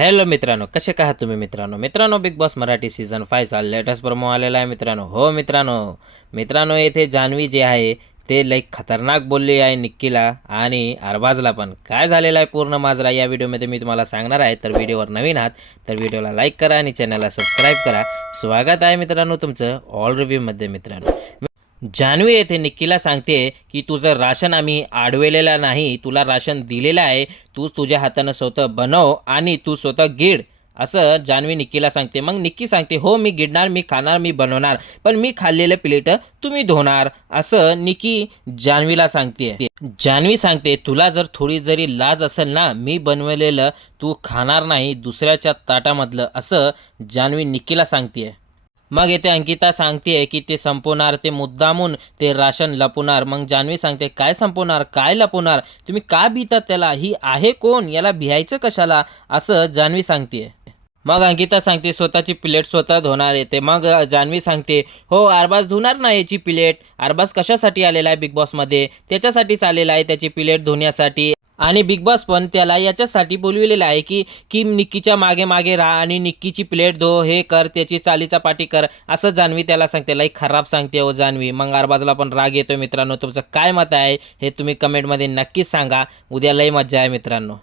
Hello मित्रांनो कसे का आहात तुम्ही मित्रांनो? मित्रांनो बिग बॉस मराठी सीझन फायचा लेटेस्ट प्रमो आलेला आहे मित्रांनो. हो मित्रांनो मित्रांनो येथे जान्हवी जे आहे ते लाईक खतरनाक बोलली आहे निक्कीला आणि अरबाजला पण. काय झालेलं आहे पूर्ण माजरा? या व्हिडिओमध्ये मी तुम्हाला सांगणार आहे. तर व्हिडिओवर नवीन आहात तर व्हिडिओला लाईक करा आणि चॅनलला सबस्क्राईब करा. स्वागत आहे मित्रांनो तुमचं ऑल रिव्ह्यूमध्ये मित्रांनो. जान्हवी येथे निक्कीला सांगते की तुझं राशन आम्ही आडवेलेलं नाही तुला राशन दिलेलं आहे तू तुझ्या हातानं स्वतः बनव आणि तू स्वतः गिड असं जान्हवी निक्कीला सांगते. मग निक्की सांगते हो मी गिडणार मी खाणार मी बनवणार पण मी खाल्लेलं प्लेट तुम्ही धुणार. असं निक्की जान्हवीला सांगते. जान्हवी सांगते तुला जर थोडी जरी लाज असेल ना मी बनवलेलं तू खाणार नाही दुसऱ्याच्या ताटामधलं. असं जान्हवी निक्कीला सांगते. मग येते अंकिता सांगते की ते संपवणार ते मुद्दामून ते राशन लपवणार. मग जान्हवी सांगते काय संपवणार? काय लपवणार? तुम्ही का भितात त्याला? ही आहे कोण? याला भिहायचं कशाला? असं जान्हवी सांगते मग अंकिता सांगते स्वतःची प्लेट स्वतः धुणार येते मग जान्हवी सांगते हो आरबाज धुणार ना याची प्लेट आरबाज कशासाठी आलेला आहे बिग बॉसमध्ये त्याच्यासाठीच आलेला आहे त्याची प्लेट धुण्यासाठी. आणि बिग बॉस पण त्याला याच्यासाठी बोलविलेलं आहे की की निक्कीच्या मागे मागे राहा आणि निक्कीची प्लेट धो हे कर त्याची चालीचा पाठी कर. असं जान्हवी त्याला सांगते लाई खराब सांगते हो जान्हवी. मग आरबाजला पण राग येतो मित्रांनो तुमचं काय मत आहे? हे तुम्ही कमेंटमध्ये नक्कीच सांगा. उद्या लई मज्जा आहे मित्रांनो.